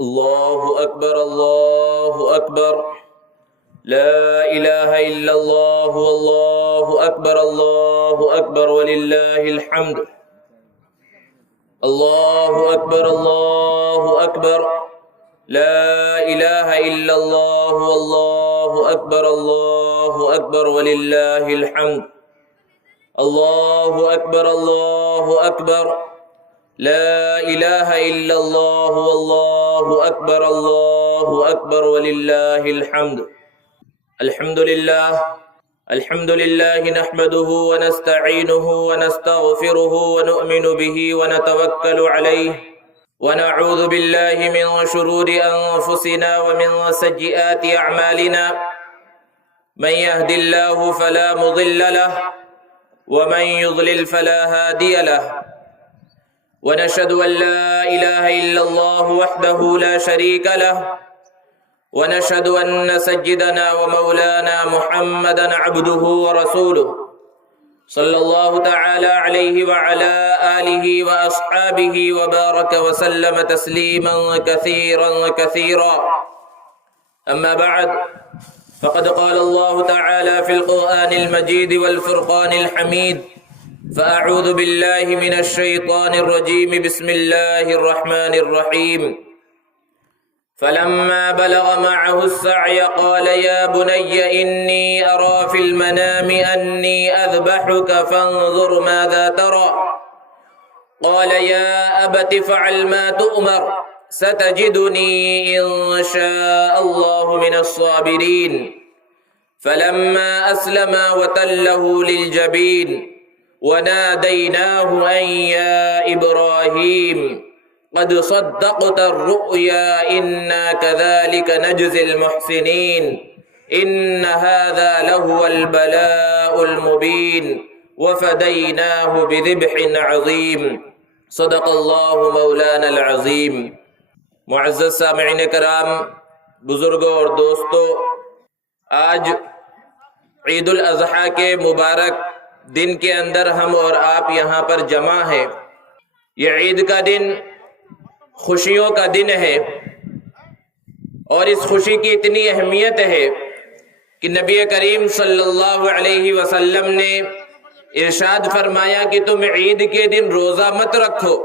اللہ اکبر اللہ اکبر لا الہ الا اللہ واللہ اکبر وللہ الحمد اللہ اکبر لا الہ الا اللہ واللہ اکبر وللہ الحمد اللہ اکبر لا الہ الا اللہ واللہ اکبر وللہ الحمد الحمد للہ نحمده ونستعینه ونستغفره ونؤمن به ونتوکل علیہ ونعوذ باللہ من شرور انفسنا ومن سیئات اعمالنا من يهد الله فلا مضل له ومن يضلل فلا هادي له ونشهد أن لا إله إلا الله وحده لا شريك له ونشهد أن سيدنا ومولانا محمدا عبده ورسوله صلى الله تعالى عليه وعلى آله وأصحابه وبارك وسلم تسليما كثيرا أما بعد فقد قال الله تعالى في القرآن المجيد والفرقان الحميد فأعوذ بالله من الشيطان الرجيم بسم الله الرحمن الرحيم فلما بلغ معه السعي قال يا بني إني أرى في المنام أني أذبحك فانظر ماذا ترى قال يا أبت فعل ما تؤمر ستجدني إن شاء الله من الصابرين فلما أسلما وتله للجبين وناديناه أن يا إبراهيم قد صدقت الرؤيا إنا كذلك نجزي المحسنين إن هذا لهو البلاء المبين وفديناه بذبح عظيم صدق الله مولانا العظيم. معزز سامعین کرام، بزرگوں اور دوستو، آج عید الاضحیٰ کے مبارک دن کے اندر ہم اور آپ یہاں پر جمع ہیں. یہ عید کا دن خوشیوں کا دن ہے، اور اس خوشی کی اتنی اہمیت ہے کہ نبی کریم صلی اللہ علیہ وسلم نے ارشاد فرمایا کہ تم عید کے دن روزہ مت رکھو،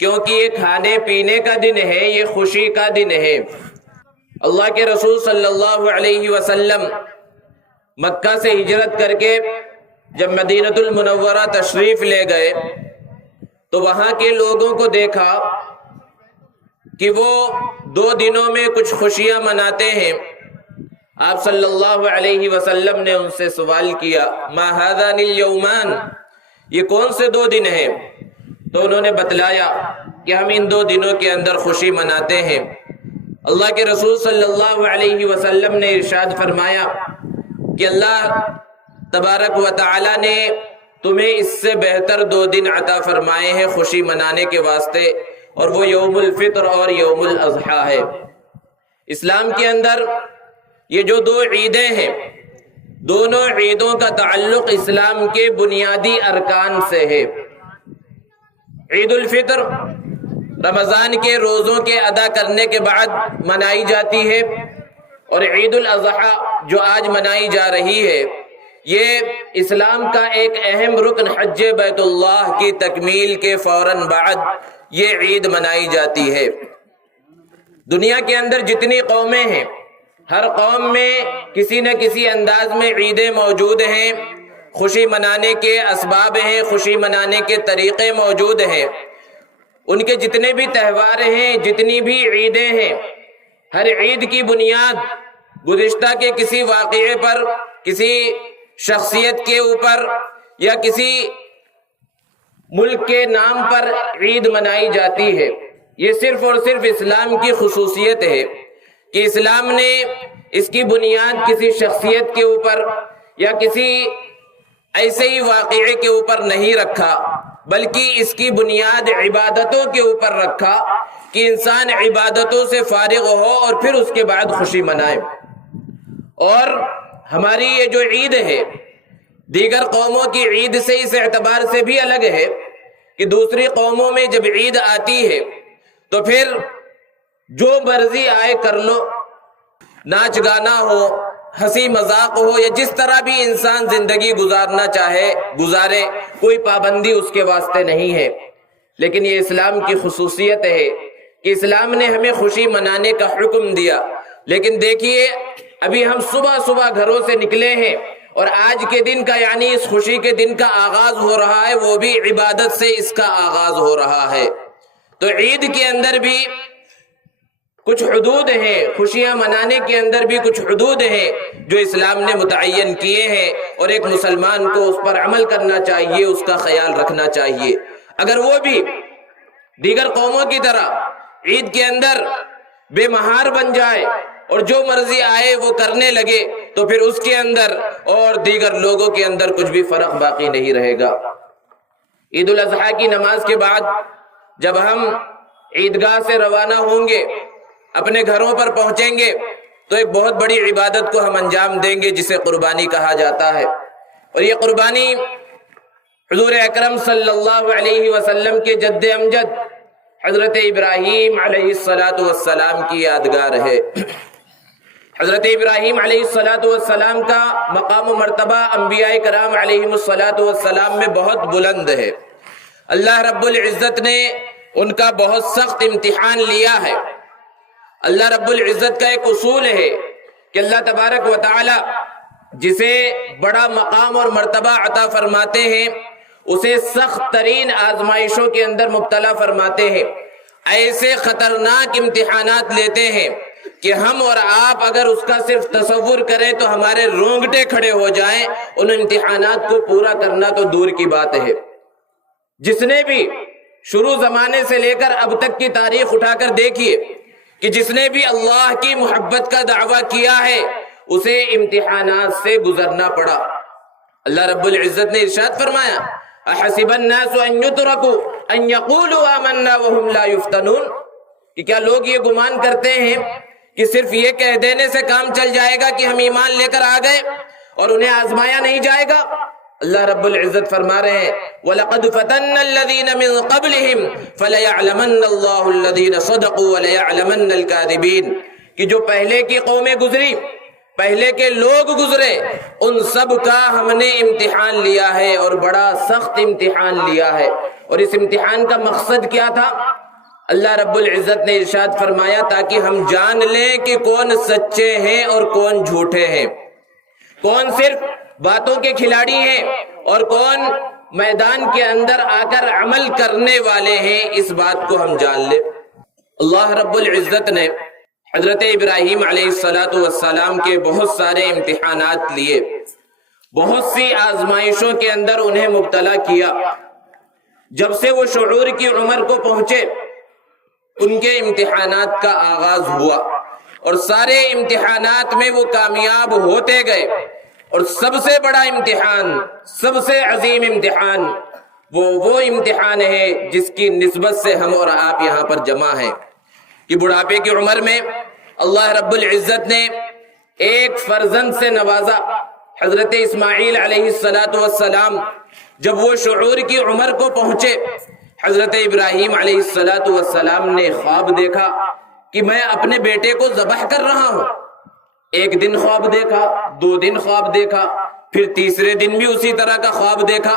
کیونکہ یہ کھانے پینے کا دن ہے، یہ خوشی کا دن ہے. اللہ کے رسول صلی اللہ علیہ وسلم مکہ سے ہجرت کر کے جب مدینہ المنورہ تشریف لے گئے تو وہاں کے لوگوں کو دیکھا کہ وہ 2 دنوں میں کچھ خوشیاں مناتے ہیں. آپ صلی اللہ علیہ وسلم نے ان سے سوال کیا ما هذان اليومان، یہ کون سے 2 دن ہیں؟ تو انہوں نے بتلایا کہ ہم ان 2 دنوں کے اندر خوشی مناتے ہیں. اللہ کے رسول صلی اللہ علیہ وسلم نے ارشاد فرمایا کہ اللہ تبارک و تعالی نے تمہیں اس سے بہتر 2 دن عطا فرمائے ہیں خوشی منانے کے واسطے، اور وہ یوم الفطر اور یوم الاضحیٰ ہے. اسلام کے اندر یہ جو 2 عیدیں ہیں، دونوں عیدوں کا تعلق اسلام کے بنیادی ارکان سے ہے. عید الفطر رمضان کے روزوں کے ادا کرنے کے بعد منائی جاتی ہے، اور عید الاضحیٰ جو آج منائی جا رہی ہے یہ اسلام کا ایک اہم رکن حج بیت اللہ کی تکمیل کے فوراً بعد یہ عید منائی جاتی ہے. دنیا کے اندر جتنی قومیں ہیں، ہر قوم میں کسی نہ کسی انداز میں عیدیں موجود ہیں، خوشی منانے کے اسباب ہیں، خوشی منانے کے طریقے موجود ہیں. ان کے جتنے بھی تہوار ہیں، جتنی بھی عیدیں ہیں، ہر عید کی بنیاد گزشتہ کے کسی واقعے پر، کسی شخصیت کے اوپر، یا کسی ملک کے نام پر عید منائی جاتی ہے. یہ صرف اور صرف اسلام کی خصوصیت ہے کہ اسلام نے اس کی بنیاد کسی شخصیت کے اوپر یا کسی ایسے ہی واقعے کے اوپر نہیں رکھا، بلکہ اس کی بنیاد عبادتوں کے اوپر رکھا کہ انسان عبادتوں سے فارغ ہو اور پھر اس کے بعد خوشی منائے. اور ہماری یہ جو عید ہے دیگر قوموں کی عید سے اس اعتبار سے بھی الگ ہے کہ دوسری قوموں میں جب عید آتی ہے تو پھر جو مرضی آئے کر لو، ناچ گانا ہو، ہنسی مذاق ہو، یا جس طرح بھی انسان زندگی گزارنا چاہے گزارے، کوئی پابندی اس کے واسطے نہیں ہے۔ لیکن یہ اسلام کی خصوصیت ہے کہ اسلام نے ہمیں خوشی منانے کا حکم دیا۔ لیکن دیکھیے ابھی ہم صبح صبح گھروں سے نکلے ہیں اور آج کے دن کا یعنی اس خوشی کے دن کا آغاز ہو رہا ہے، وہ بھی عبادت سے اس کا آغاز ہو رہا ہے۔ تو عید کے اندر بھی کچھ حدود ہیں، خوشیاں منانے کے اندر بھی کچھ حدود ہیں جو اسلام نے متعین کیے ہیں، اور ایک مسلمان کو اس پر عمل کرنا چاہیے، اس کا خیال رکھنا چاہیے۔ اگر وہ بھی دیگر قوموں کی طرح عید کے اندر بے مہار بن جائے اور جو مرضی آئے وہ کرنے لگے تو پھر اس کے اندر اور دیگر لوگوں کے اندر کچھ بھی فرق باقی نہیں رہے گا۔ عید الاضحیٰ کی نماز کے بعد جب ہم عیدگاہ سے روانہ ہوں گے، اپنے گھروں پر پہنچیں گے، تو ایک بہت بڑی عبادت کو ہم انجام دیں گے جسے قربانی کہا جاتا ہے۔ اور یہ قربانی حضور اکرم صلی اللہ علیہ وسلم کے جد امجد حضرت ابراہیم علیہ السلام کی یادگار ہے۔ حضرت ابراہیم علیہ السلام کا مقام و مرتبہ انبیاء کرام علیہ السلام میں بہت بلند ہے۔ اللہ رب العزت نے ان کا بہت سخت امتحان لیا ہے۔ اللہ رب العزت کا ایک اصول ہے کہ اللہ تبارک و تعالی جسے بڑا مقام اور مرتبہ عطا فرماتے ہیں اسے سخت ترین آزمائشوں کے اندر مبتلا فرماتے ہیں، ایسے خطرناک امتحانات لیتے ہیں کہ ہم اور آپ اگر اس کا صرف تصور کریں تو ہمارے رونگٹے کھڑے ہو جائیں۔ ان امتحانات کو پورا کرنا تو دور کی بات ہے۔ جس نے بھی شروع زمانے سے لے کر اب تک کی تاریخ اٹھا کر دیکھیے کہ جس نے بھی اللہ کی محبت کا دعویٰ کیا ہے اسے امتحانات سے گزرنا پڑا۔ اللہ رب العزت نے ارشاد فرمایا احسب الناس ان يتركوا ان يقولوا آمنا وهم لا يفتنون، کہ کیا لوگ یہ گمان کرتے ہیں کہ صرف یہ کہہ دینے سے کام چل جائے گا کہ ہم ایمان لے کر آ گئے اور انہیں آزمایا نہیں جائے گا؟ اللہ رب العزت فرما رہے ہیں وَلَقَدْ فَتَنَّ الَّذِينَ مِن قَبْلِهِمْ فَلَيَعْلَمَنَّ اللَّهُ الَّذِينَ صَدَقُوا وَلَيَعْلَمَنَّ الْكَاذِبِينَ، کہ جو پہلے کی قومیں گزری، پہلے کے لوگ گزرے، ان سب کا ہم نے امتحان لیا ہے اور بڑا سخت امتحان لیا ہے۔ اور اس امتحان کا مقصد کیا تھا؟ اللہ رب العزت نے ارشاد فرمایا تاکہ ہم جان لیں کہ کون سچے ہیں اور کون جھوٹے ہیں، کون صرف باتوں کے کھلاڑی ہیں اور کون میدان کے اندر آ کر عمل کرنے والے ہیں، اس بات کو ہم جان لیں۔ اللہ رب العزت نے حضرت ابراہیم علیہ السلام کے بہت سارے امتحانات لیے، بہت سی آزمائشوں کے اندر انہیں مبتلا کیا۔ جب سے وہ شعور کی عمر کو پہنچے ان کے امتحانات کا آغاز ہوا اور سارے امتحانات میں وہ کامیاب ہوتے گئے، اور سب سے بڑا امتحان، سب سے عظیم امتحان وہ امتحان ہے جس کی نسبت سے ہم اور آپ یہاں پر جمع ہیں، کہ بڑھاپے کی عمر میں اللہ رب العزت نے ایک فرزند سے نوازا۔ حضرت اسماعیل علیہ السلام جب وہ شعور کی عمر کو پہنچے، حضرت ابراہیم علیہ السلام نے خواب دیکھا کہ میں اپنے بیٹے کو ذبح کر رہا ہوں۔ ایک دن خواب دیکھا، 2 دن خواب دیکھا، پھر تیسرے دن بھی اسی طرح کا خواب دیکھا۔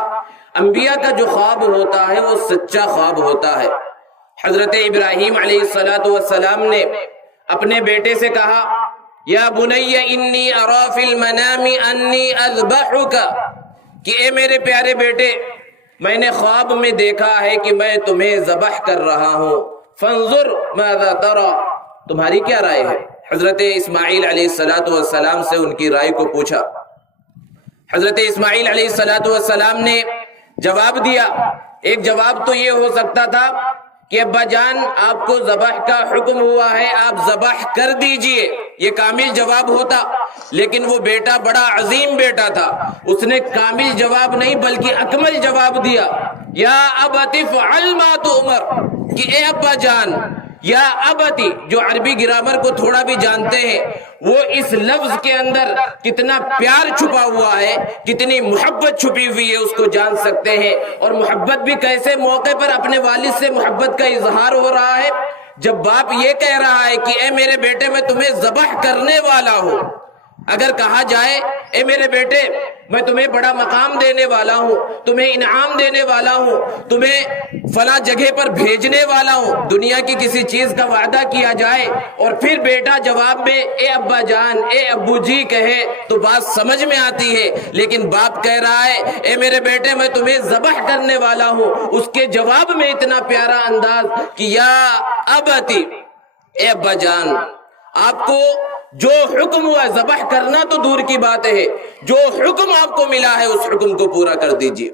انبیاء کا جو خواب ہوتا ہے وہ سچا خواب ہوتا ہے۔ حضرت ابراہیم علیہ السلام نے اپنے بیٹے سے کہا یا بنی انی ارا فی المنام انی اذبحک، کہ اے میرے پیارے بیٹے میں نے خواب میں دیکھا ہے کہ میں تمہیں ذبح کر رہا ہوں، فانظر ماذا ترى، تمہاری کیا رائے ہے؟ حضرت اسماعیل علیہ السلام سے ان کی رائے کو پوچھا۔ حضرت اسماعیل علیہ السلام نے جواب دیا۔ ایک جواب تو یہ ہو سکتا تھا کہ ابا جان آپ کو ذبح کا حکم ہوا ہے، آپ ذبح کر دیجئے، یہ کامل جواب ہوتا، لیکن وہ بیٹا بڑا عظیم بیٹا تھا، اس نے کامل جواب نہیں بلکہ اکمل جواب دیا، یا ابت فعل ما تؤمر، کہ اے ابا جان، یا ابتی، جو عربی گرامر کو تھوڑا بھی جانتے ہیں وہ اس لفظ کے اندر کتنا پیار چھپا ہوا ہے، کتنی محبت چھپی ہوئی ہے اس کو جان سکتے ہیں، اور محبت بھی کیسے موقع پر اپنے والد سے محبت کا اظہار ہو رہا ہے جب باپ یہ کہہ رہا ہے کہ اے میرے بیٹے میں تمہیں ذبح کرنے والا ہوں، اگر کہا جائے اے میرے بیٹے میں تمہیں بڑا مقام دینے والا ہوں، تمہیں انعام دینے والا ہوں، تمہیں فلاں جگہ پر بھیجنے والا ہوں، دنیا کی کسی چیز کا وعدہ کیا جائے اور پھر بیٹا جواب میں اے ابا جان اے ابو جی کہے تو بات سمجھ میں آتی ہے، لیکن باپ کہہ رہا ہے اے میرے بیٹے میں تمہیں ذبح کرنے والا ہوں، اس کے جواب میں اتنا پیارا انداز کہ یا ابتی، اے ابا جان آپ کو جو حکم ہوا ذبح کرنا تو دور کی بات ہے، جو حکم آپ کو ملا ہے اس حکم کو پورا کر دیجئے۔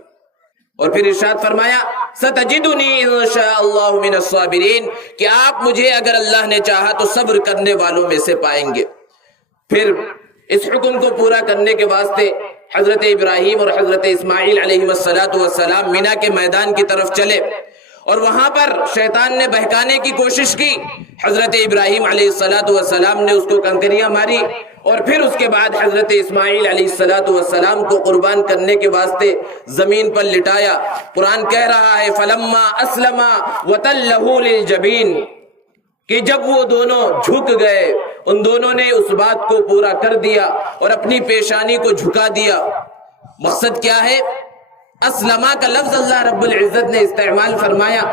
اور پھر ارشاد فرمایا ستجدنی انشاءاللہ من الصابرین، کہ آپ مجھے اگر اللہ نے چاہا تو صبر کرنے والوں میں سے پائیں گے۔ پھر اس حکم کو پورا کرنے کے واسطے حضرت ابراہیم اور حضرت اسماعیل علیہ السلام مینا کے میدان کی طرف چلے، اور وہاں پر شیطان نے بہکانے کی کوشش کی۔ حضرت ابراہیم علیہ السلام نے اس کو کنکریاں ماری، اور پھر اس کے بعد حضرت اسماعیل علیہ السلام کو قربان کرنے کے واسطے زمین پر لٹایا۔ قرآن کہہ رہا ہے فلما اسلما وتلہ للجبین، کہ جب وہ دونوں جھک گئے، ان دونوں نے اس بات کو پورا کر دیا اور اپنی پیشانی کو جھکا دیا۔ مقصد کیا ہے؟ اسلمہ کا لفظ اللہ رب العزت نے استعمال فرمایا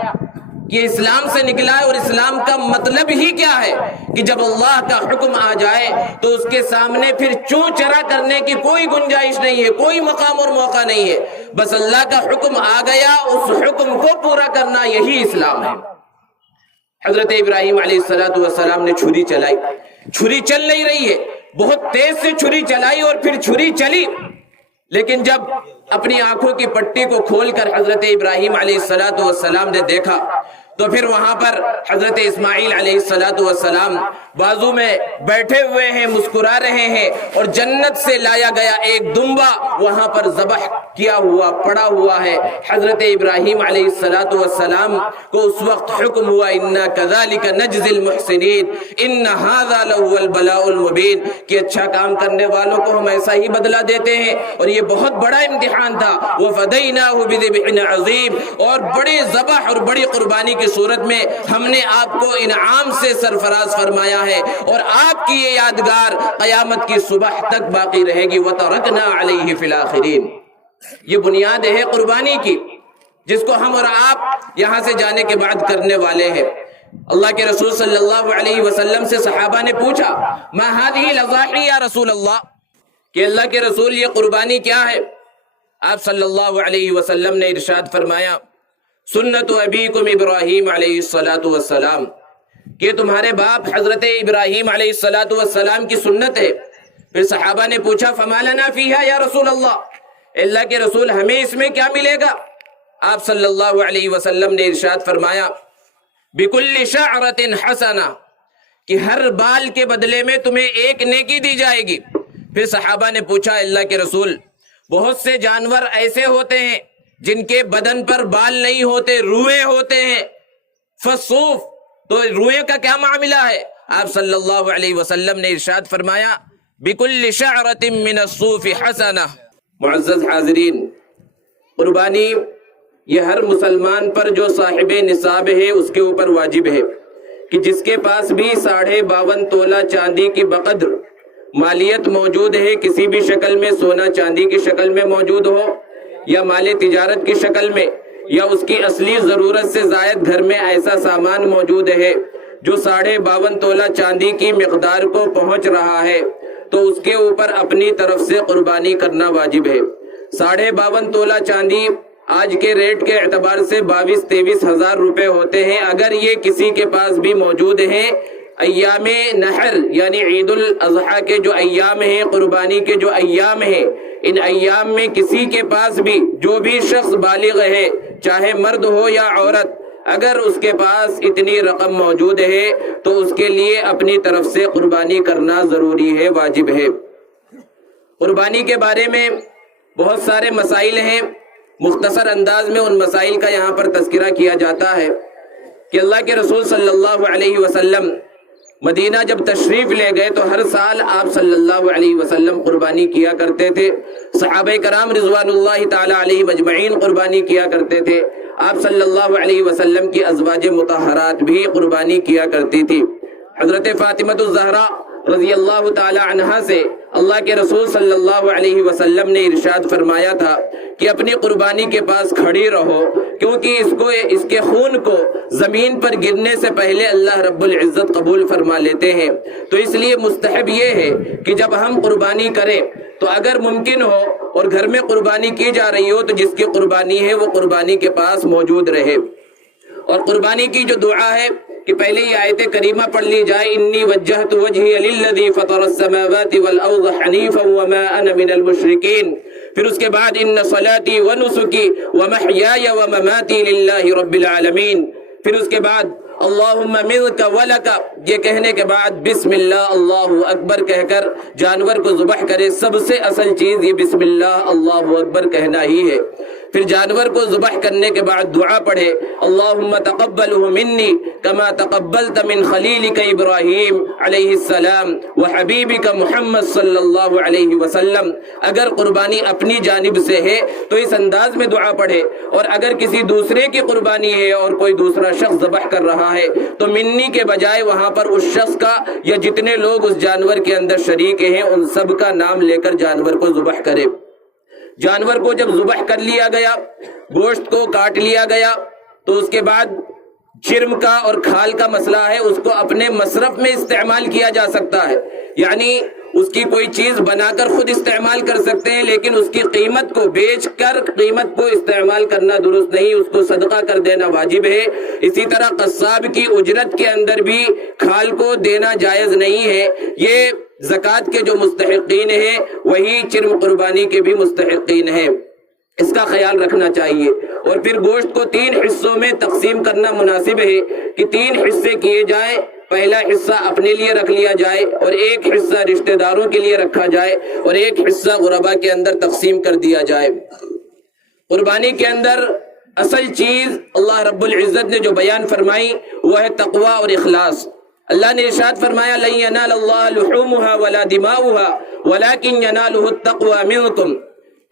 کہ اسلام سے نکلا ہے، اور اسلام کا مطلب ہی کیا ہے کہ جب اللہ کا حکم آ جائے تو اس کے سامنے پھر چوں چرا کرنے کی کوئی گنجائش نہیں ہے، کوئی مقام اور موقع نہیں ہے، بس اللہ کا حکم آ گیا، اس حکم کو پورا کرنا یہی اسلام ہے۔ حضرت ابراہیم علیہ السلام نے چھری چلائی، چھری چل نہیں رہی ہے، بہت تیز سے چھری چلائی اور پھر چھری چلی، لیکن جب اپنی آنکھوں کی پٹی کو کھول کر حضرت ابراہیم علیہ السلام نے دیکھا تو پھر وہاں پر حضرت اسماعیل علیہ السلام بازو میں بیٹھے ہوئے ہیں، مسکرا رہے ہیں، اور جنت سے لایا گیا ایک دمبا وہاں پر ذبح کیا ہوا پڑا ہوا ہے۔ حضرت ابراہیم علیہ السلام کو اس وقت حکم ہوا انا کذالک نجزی المحسنین ان ھذا لہو البلاء المبین، کہ اچھا کام کرنے والوں کو ہم ایسا ہی بدلہ دیتے ہیں، اور یہ بہت بڑا امتحان تھا۔ وفدیناہ بذبح عظیم، اور بڑی ذبح اور بڑی قربانی کی صورت میں ہم نے آپ کو انعام سے سرفراز فرمایا ہے، اور آپ کی یہ یادگار قیامت کی صبح تک باقی رہے گی۔ وَتَرَكْنَا عَلَيْهِ فِي الْآخِرِينَ، یہ بنیاد ہے قربانی کی، جس کو ہم اور آپ یہاں سے جانے کے بعد کرنے والے ہیں۔ اللہ کے رسول صلی اللہ علیہ وسلم سے صحابہ نے پوچھا ما هذه الأضاحي یا رسول اللہ، کہ اللہ کے رسول یہ قربانی کیا ہے؟ آپ صلی اللہ علیہ وسلم نے ارشاد فرمایا سنت ابیکم ابراہیم علیہ السلام، کہ تمہارے باپ حضرت ابراہیم علیہ السلام کی سنت ہے۔ پھر صحابہ نے پوچھا فما لنا فیہا یا رسول اللہ، اللہ کے رسول ہمیں اس میں کیا ملے گا؟ آپ صلی اللہ علیہ وسلم نے ارشاد فرمایا بکل شعرۃ حسنہ، کہ ہر بال کے بدلے میں تمہیں ایک نیکی دی جائے گی۔ پھر صحابہ نے پوچھا اللہ کے رسول بہت سے جانور ایسے ہوتے ہیں جن کے بدن پر بال نہیں ہوتے، روئے ہوتے ہیں، فصوف، تو روئے کا کیا معاملہ ہے؟ آپ صلی اللہ علیہ وسلم نے ارشاد فرمایا بکل شعرۃ من الصوف حسنہ۔ معزز حاضرین، قربانی یہ ہر مسلمان پر جو صاحب نصاب ہے اس کے اوپر واجب ہے کہ جس کے پاس بھی 52.5 تولہ چاندی کی بقدر مالیت موجود ہے، کسی بھی شکل میں، سونا چاندی کی شکل میں موجود ہو یا مال تجارت کی شکل میں، یا اس کی اصلی ضرورت سے زائد گھر میں ایسا سامان موجود ہے جو 52.5 تولہ چاندی کی مقدار کو پہنچ رہا ہے، تو اس کے اوپر اپنی طرف سے قربانی کرنا واجب ہے۔ 52.5 تولہ چاندی آج کے ریٹ کے اعتبار سے 22-23 ہزار روپے ہوتے ہیں۔ اگر یہ کسی کے پاس بھی موجود ہیں، ایام نحر یعنی عید الاضحیٰ کے جو ایام ہیں، قربانی کے جو ایام ہیں، ان ایام میں کسی کے پاس بھی جو بھی شخص بالغ ہے، چاہے مرد ہو یا عورت، اگر اس کے پاس اتنی رقم موجود ہے تو اس کے لیے اپنی طرف سے قربانی کرنا ضروری ہے، واجب ہے۔ قربانی کے بارے میں بہت سارے مسائل ہیں، مختصر انداز میں ان مسائل کا یہاں پر تذکرہ کیا جاتا ہے کہ اللہ کے رسول صلی اللہ علیہ وسلم مدینہ جب تشریف لے گئے تو ہر سال آپ صلی اللہ علیہ وسلم قربانی کیا کرتے تھے، صحابہ کرام رضوان اللہ تعالی علیہ مجمعین قربانی کیا کرتے تھے۔ آپ صلی اللہ علیہ وسلم کی ازواج مطہرات بھی قربانی کیا کرتی تھی۔ حضرت فاطمہ الزہرا رضی اللہ تعالی عنہا سے اللہ کے رسول صلی اللہ علیہ وسلم نے ارشاد فرمایا تھا کہ اپنی قربانی کے پاس کھڑی رہو، کیونکہ اس کے خون کو زمین پر گرنے سے پہلے اللہ رب العزت قبول فرما لیتے ہیں۔ تو اس لیے مستحب یہ ہے کہ جب ہم قربانی کریں تو اگر ممکن ہو اور گھر میں قربانی کی جا رہی ہو تو جس کی قربانی ہے وہ قربانی کے پاس موجود رہے۔ اور قربانی کی جو دعا ہے کہ پہلے یہ آیت کریمہ پڑھ لی جائے، انی وجہت وجہی للذی فطر السماوات والارض حنیفا وما انا من المشرکین، پھر اس کے بعد ان صلاتی ونسکی ومحیای ومماتی للہ رب العالمین، پھر اس کے بعد اللہم منک ولک، یہ کہنے کے بعد بسم اللہ اللہ اکبر کہہ کر جانور کو ذبح کرے۔ سب سے اصل چیز یہ بسم اللہ اللہ اکبر کہنا ہی ہے۔ پھر جانور کو ذبح کرنے کے بعد دعا پڑھے، اللہم تقبلہ منی کما تقبلت من خلیلک ابراہیم علیہ السلام وحبیبک محمد صلی اللہ علیہ وسلم۔ اگر قربانی اپنی جانب سے ہے تو اس انداز میں دعا پڑھے، اور اگر کسی دوسرے کی قربانی ہے اور کوئی دوسرا شخص ذبح کر رہا ہے تو منی کے بجائے وہاں پر اس شخص کا یا جتنے لوگ اس جانور کے اندر شریک ہیں ان سب کا نام لے کر جانور کو ذبح کرے۔ جانور کو جب ذبح کر لیا گیا، گوشت کو کاٹ لیا گیا، تو اس کے بعد جرم کا اور کھال کا مسئلہ ہے، اس کو اپنے مصرف میں استعمال کیا جا سکتا ہے، یعنی اس کی کوئی چیز بنا کر خود استعمال کر سکتے ہیں، لیکن اس کی قیمت کو بیچ کر قیمت کو استعمال کرنا درست نہیں، اس کو صدقہ کر دینا واجب ہے۔ اسی طرح قصاب کی اجرت کے اندر بھی کھال کو دینا جائز نہیں ہے۔ یہ زکوٰۃ کے جو مستحقین ہیں وہی چرم قربانی کے بھی مستحقین ہیں، اس کا خیال رکھنا چاہیے۔ اور پھر گوشت کو 3 حصوں میں تقسیم کرنا مناسب ہے کہ 3 حصے کیے جائیں، پہلا حصہ اپنے لیے رکھ لیا جائے اور ایک حصہ رشتہ داروں کے لیے رکھا جائے اور ایک حصہ غربا کے اندر تقسیم کر دیا جائے۔ قربانی کے اندر اصل چیز اللہ رب العزت نے جو بیان فرمائی وہ ہے تقوی اور اخلاص۔ اللہ نے ارشاد فرمایا لن ینال اللہ لحومها ولا دماؤها ولكن يناله التقوى منكم،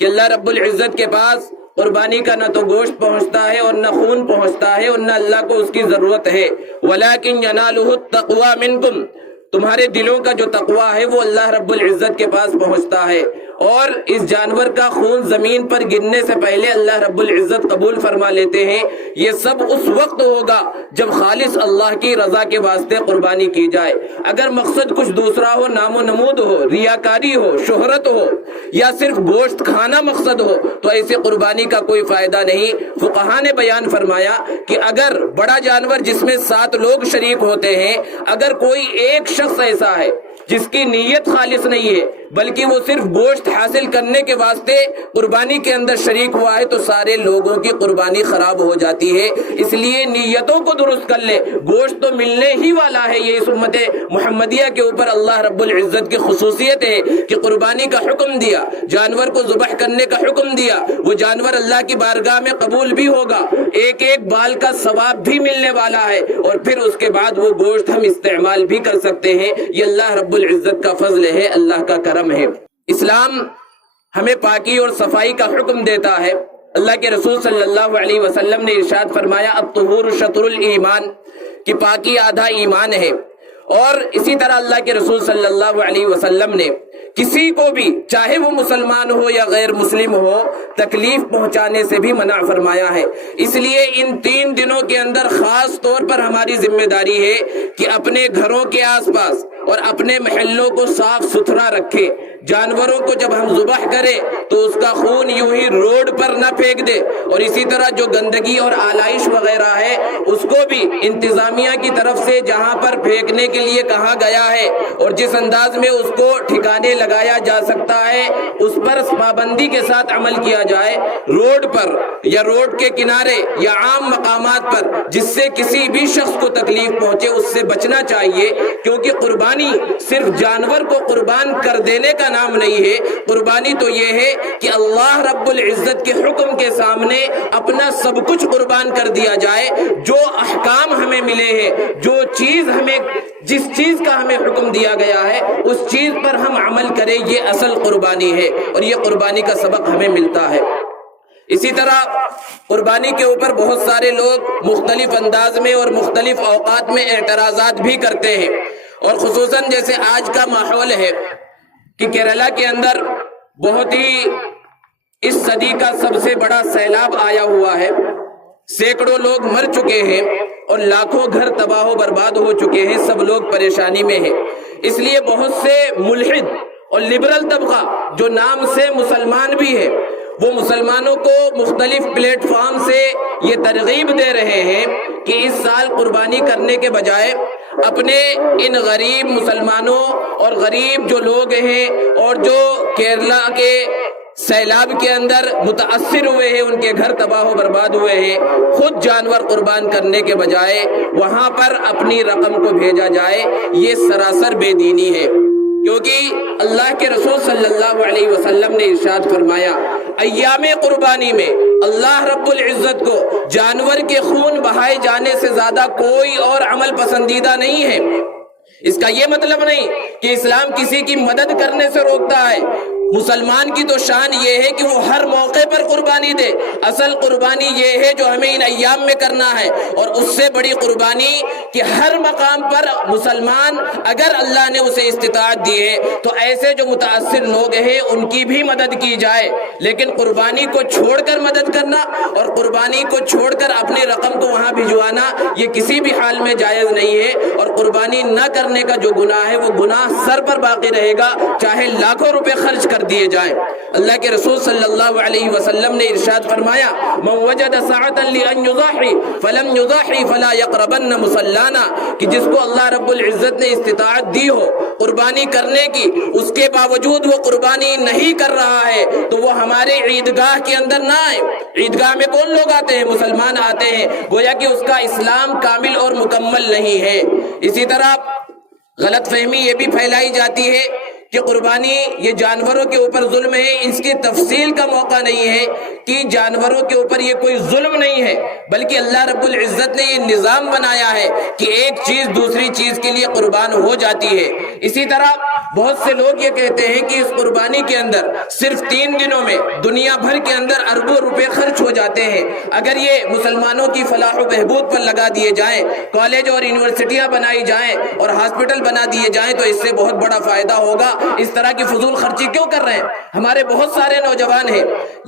کہ اللہ رب العزت کے پاس قربانی کا نہ تو گوشت پہنچتا ہے اور نہ خون پہنچتا ہے اور نہ اللہ کو اس کی ضرورت ہے، ولیکن ینالہ التقوی منکم، تمہارے دلوں کا جو تقوی ہے وہ اللہ رب العزت کے پاس پہنچتا ہے۔ اور اس جانور کا خون زمین پر گرنے سے پہلے اللہ رب العزت قبول فرما لیتے ہیں۔ یہ سب اس وقت ہوگا جب خالص اللہ کی رضا کے واسطے قربانی کی جائے۔ اگر مقصد کچھ دوسرا ہو، نام و نمود ہو، ریاکاری ہو، شہرت ہو یا صرف گوشت کھانا مقصد ہو تو ایسی قربانی کا کوئی فائدہ نہیں۔ فقہا نے بیان فرمایا کہ اگر بڑا جانور جس میں 7 لوگ شریک ہوتے ہیں، اگر کوئی ایک شخص ایسا ہے جس کی نیت خالص نہیں ہے بلکہ وہ صرف گوشت حاصل کرنے کے واسطے قربانی کے اندر شریک ہوا ہے تو سارے لوگوں کی قربانی خراب ہو جاتی ہے۔ اس لیے نیتوں کو درست کر لے، گوشت تو ملنے ہی والا ہے۔ یہ اس امت محمدیہ کے اوپر اللہ رب العزت کی خصوصیت ہے کہ قربانی کا حکم دیا، جانور کو ذبح کرنے کا حکم دیا، وہ جانور اللہ کی بارگاہ میں قبول بھی ہوگا، ایک ایک بال کا ثواب بھی ملنے والا ہے، اور پھر اس کے بعد وہ گوشت ہم استعمال بھی کر سکتے ہیں۔ یہ اللہ رب العزت کا فضل ہے، اللہ کا کرم ہے۔ اسلام ہمیں پاکی اور صفائی کا حکم دیتا ہے۔ اللہ کے رسول صلی اللہ علیہ وسلم نے ارشاد فرمایا الطہور شطر الایمان، کہ پاکی آدھا ایمان ہے۔ اور اسی طرح اللہ کے رسول صلی اللہ علیہ وسلم نے کسی کو بھی چاہے وہ مسلمان ہو یا غیر مسلم ہو تکلیف پہنچانے سے بھی منع فرمایا ہے۔ اس لیے ان 3 دنوں کے اندر خاص طور پر ہماری ذمہ داری ہے کہ اپنے گھروں کے آس پاس اور اپنے محلوں کو صاف ستھرا رکھے۔ جانوروں کو جب ہم ذبح کریں تو اس کا خون یوں ہی روڈ پر نہ پھینک دے، اور اسی طرح جو گندگی اور آلائش وغیرہ ہے اس کو بھی انتظامیہ کی طرف سے جہاں پر پھینکنے کے لیے کہا گیا ہے اور جس انداز میں اس کو ٹھکانے لگایا جا سکتا ہے اس پر پابندی کے ساتھ عمل کیا جائے۔ روڈ پر یا روڈ کے کنارے یا عام مقامات پر جس سے کسی بھی شخص کو تکلیف پہنچے اس سے بچنا چاہیے، کیونکہ قربانی صرف جانور کو قربان کر دینے کا نام نہیں ہے۔ قربانی تو یہ ہے کہ اللہ رب العزت کے حکم کے سامنے اپنا سب کچھ قربان کر دیا جائے۔ جو احکام ہمیں ملے ہیں، جس چیز کا ہمیں حکم دیا گیا ہے اس چیز پر ہم عمل کریں، یہ اصل قربانی ہے اور یہ قربانی کا سبق ہمیں ملتا ہے۔ اسی طرح قربانی کے اوپر بہت سارے لوگ مختلف انداز میں اور مختلف اوقات میں اعتراضات بھی کرتے ہیں، اور خصوصاً جیسے آج کا ماحول ہے کہ کیرلا کے اندر بہت ہی اس صدی کا سب سے بڑا سیلاب آیا ہوا ہے، سینکڑوں لوگ مر چکے ہیں اور لاکھوں گھر تباہ و برباد ہو چکے ہیں، سب لوگ پریشانی میں ہیں۔ اس لیے بہت سے ملحد اور لبرل طبقہ جو نام سے مسلمان بھی ہے، وہ مسلمانوں کو مختلف پلیٹ فارم سے یہ ترغیب دے رہے ہیں کہ اس سال قربانی کرنے کے بجائے اپنے ان غریب مسلمانوں اور غریب جو لوگ ہیں اور جو کیرلا کے سیلاب کے اندر متاثر ہوئے ہیں، ان کے گھر تباہ و برباد ہوئے ہیں، خود جانور قربان کرنے کے بجائے وہاں پر اپنی رقم کو بھیجا جائے، یہ سراسر بے دینی ہے۔ کیونکہ اللہ کے رسول صلی اللہ علیہ وسلم نے ارشاد فرمایا، ایام قربانی میں اللہ رب العزت کو جانور کے خون بہائے جانے سے زیادہ کوئی اور عمل پسندیدہ نہیں ہے۔ اس کا یہ مطلب نہیں کہ اسلام کسی کی مدد کرنے سے روکتا ہے۔ مسلمان کی تو شان یہ ہے کہ وہ ہر موقع پر قربانی دے، اصل قربانی یہ ہے جو ہمیں ان ایام میں کرنا ہے، اور اس سے بڑی قربانی کہ ہر مقام پر مسلمان اگر اللہ نے اسے استطاعت دی ہے تو ایسے جو متاثر لوگ ہیں ان کی بھی مدد کی جائے، لیکن قربانی کو چھوڑ کر مدد کرنا اور قربانی کو چھوڑ کر اپنی رقم کو وہاں بھجوانا یہ کسی بھی حال میں جائز نہیں ہے، اور قربانی نہ کرنے کا جو گناہ ہے وہ گناہ سر پر باقی رہے گا، چاہے لاکھوں روپے خرچ کر دیے جائیں۔ اللہ کے رسول صلی اللہ علیہ وسلم نے ارشاد فرمایا، من وجد سعة لأن يضحي فلم يضحي فلا يقربن مصلانا، کہ جس کو اللہ رب العزت نے استطاعت دی ہو قربانی کرنے کی، اس کے باوجود وہ قربانی نہیں کر رہا ہے تو وہ ہمارے عیدگاہ کے اندر نہ آئے۔ عیدگاہ میں کون لوگ آتے ہیں؟ مسلمان آتے ہیں، گویا کہ اس کا اسلام کامل اور مکمل نہیں ہے۔ اسی طرح غلط فہمی یہ بھی پھیلائی جاتی ہے کہ قربانی یہ جانوروں کے اوپر ظلم ہے۔ اس کی تفصیل کا موقع نہیں ہے کہ جانوروں کے اوپر یہ کوئی ظلم نہیں ہے، بلکہ اللہ رب العزت نے یہ نظام بنایا ہے کہ ایک چیز دوسری چیز کے لیے قربان ہو جاتی ہے۔ اسی طرح بہت سے لوگ یہ کہتے ہیں کہ اس قربانی کے اندر صرف 3 دنوں میں دنیا بھر کے اندر اربوں روپے خرچ ہو جاتے ہیں، اگر یہ مسلمانوں کی فلاح و بہبود پر لگا دیے جائیں، کالج اور یونیورسٹیاں بنائی جائیں اور ہاسپٹل بنا دیے جائیں تو اس سے بہت بڑا فائدہ ہوگا۔ اس طرح کی فضول خرچی کیوں کر رہے ہیں؟ ہمارے بہت سارے نوجوان ہیں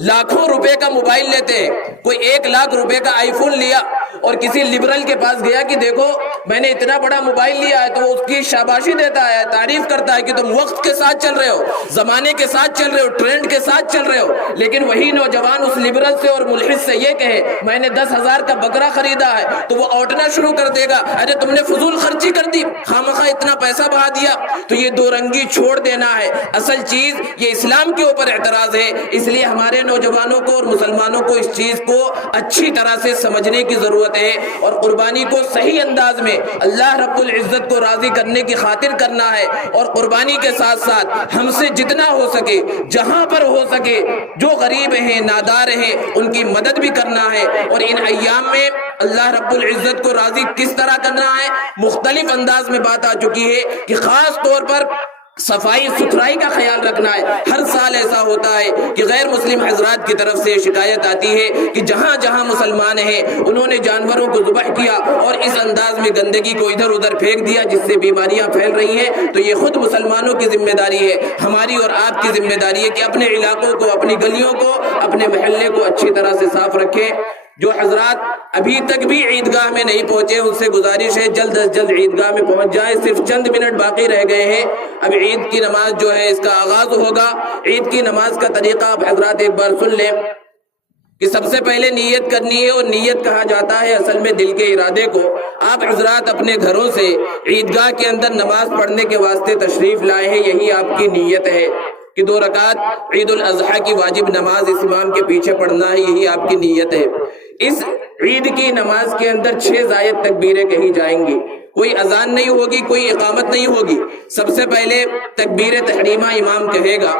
لاکھوں روپے کا موبائل لیتے ہیں، کوئی 1 لاکھ روپے کا آئی فون لیا اور کسی لبرل کے پاس گیا کہ دیکھو میں نے اتنا بڑا موبائل لیا ہے، تو وہ اس کی شاباشی دیتا ہے، تعریف کرتا ہے کہ تم وقت کے ساتھ چل رہے ہو، زمانے کے ساتھ چل رہے ہو، ٹرینڈ کے ساتھ چل رہے ہو۔ لیکن وہی نوجوان اس لبرل سے اور ملحد سے یہ کہے میں نے 10,000 کا بکرا خریدا ہے، تو وہ اوٹنا شروع کر دے گا، ارے تم نے فضول خرچی کر دی، خامخواہ اتنا پیسہ بہا دیا۔ تو یہ دو رنگی چھوڑ دینا ہے، اصل چیز یہ اسلام کے اوپر اعتراض ہے۔ اس لیے ہمارے نوجوانوں کو اور مسلمانوں کو اس چیز کو اچھی طرح سے سمجھنے کی ضرورت ہے، اور قربانی کو صحیح انداز میں اللہ رب العزت کو راضی کرنے کی خاطر کرنا ہے، اور قربانی کے ساتھ ساتھ ہم سے جتنا ہو سکے جہاں پر ہو سکے جو غریب ہیں نادار ہیں ان کی مدد بھی کرنا ہے۔ اور ان ایام میں اللہ رب العزت کو راضی کس طرح کرنا ہے مختلف انداز میں بات آ چکی ہے کہ خاص طور پر صفائی ستھرائی کا خیال رکھنا ہے۔ ہر سال ایسا ہوتا ہے کہ غیر مسلم حضرات کی طرف سے شکایت آتی ہے کہ جہاں جہاں مسلمان ہیں انہوں نے جانوروں کو ذبح کیا اور اس انداز میں گندگی کو ادھر ادھر پھینک دیا جس سے بیماریاں پھیل رہی ہیں۔ تو یہ خود مسلمانوں کی ذمہ داری ہے، ہماری اور آپ کی ذمہ داری ہے کہ اپنے علاقوں کو، اپنی گلیوں کو، اپنے محلے کو اچھی طرح سے صاف رکھیں۔ جو حضرات ابھی تک بھی عیدگاہ میں نہیں پہنچے ان سے گزارش ہے جلد از جلد عیدگاہ میں پہنچ جائیں، صرف چند منٹ باقی رہ گئے ہیں۔ اب عید کی نماز جو ہے اس کا آغاز ہوگا۔ عید کی نماز کا طریقہ آپ حضرات ایک بار سن لیں کہ سب سے پہلے نیت کرنی ہے، اور نیت کہا جاتا ہے اصل میں دل کے ارادے کو۔ آپ حضرات اپنے گھروں سے عیدگاہ کے اندر نماز پڑھنے کے واسطے تشریف لائے ہیں، یہی آپ کی نیت ہے کہ 2 رکعت عید الاضحیٰ کی واجب نماز اس امام کے پیچھے پڑھنا ہے، یہی آپ کی نیت ہے۔ اس عید کی نماز کے اندر 6 زائد تکبیریں کہی جائیں گی، کوئی اذان نہیں ہوگی، کوئی اقامت نہیں ہوگی۔ سب سے پہلے تکبیر تحریمہ امام کہے گا،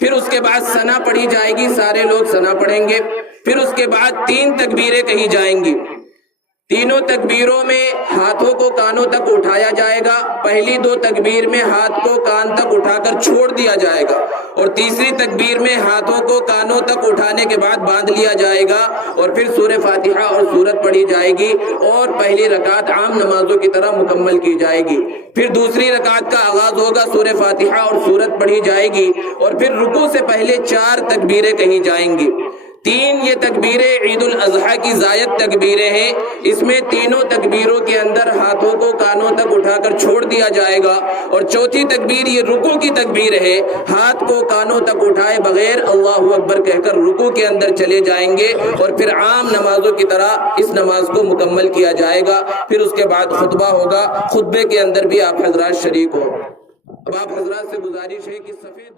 پھر اس کے بعد ثنا پڑھی جائے گی، سارے لوگ ثنا پڑھیں گے، پھر اس کے بعد 3 تکبیریں کہی جائیں گی، تینوں تکبیروں میں ہاتھوں کو کانوں تک اٹھایا جائے گا، پہلی 2 تکبیر میں ہاتھ کو کان تک اٹھا کر چھوڑ دیا جائے گا، اور تیسری تکبیر میں ہاتھوں کو کانوں تک اٹھانے کے بعد باندھ لیا جائے گا، اور پھر سورہ فاتحہ اور سورت پڑھی جائے گی، اور پہلی رکعت عام نمازوں کی طرح مکمل کی جائے گی۔ پھر دوسری رکعت کا آغاز ہوگا، سورہ فاتحہ اور سورت پڑھی جائے گی، اور پھر رکوع سے پہلے 4 تکبیریں کہی جائیں گی۔ 3 یہ تکبیریں عید الاضحیٰ کی زائد تکبیریں ہیں، اس میں تینوں تکبیروں کے اندر ہاتھوں کو کانوں تک اٹھا کر چھوڑ دیا جائے گا، اور چوتھی تکبیر یہ رکوع کی تکبیر ہے، ہاتھ کو کانوں تک اٹھائے بغیر اللہ اکبر کہہ کر رکوع کے اندر چلے جائیں گے، اور پھر عام نمازوں کی طرح اس نماز کو مکمل کیا جائے گا۔ پھر اس کے بعد خطبہ ہوگا، خطبے کے اندر بھی آپ حضرات شریک ہوں۔ اب آپ حضرات سے گزارش ہے کہ سفید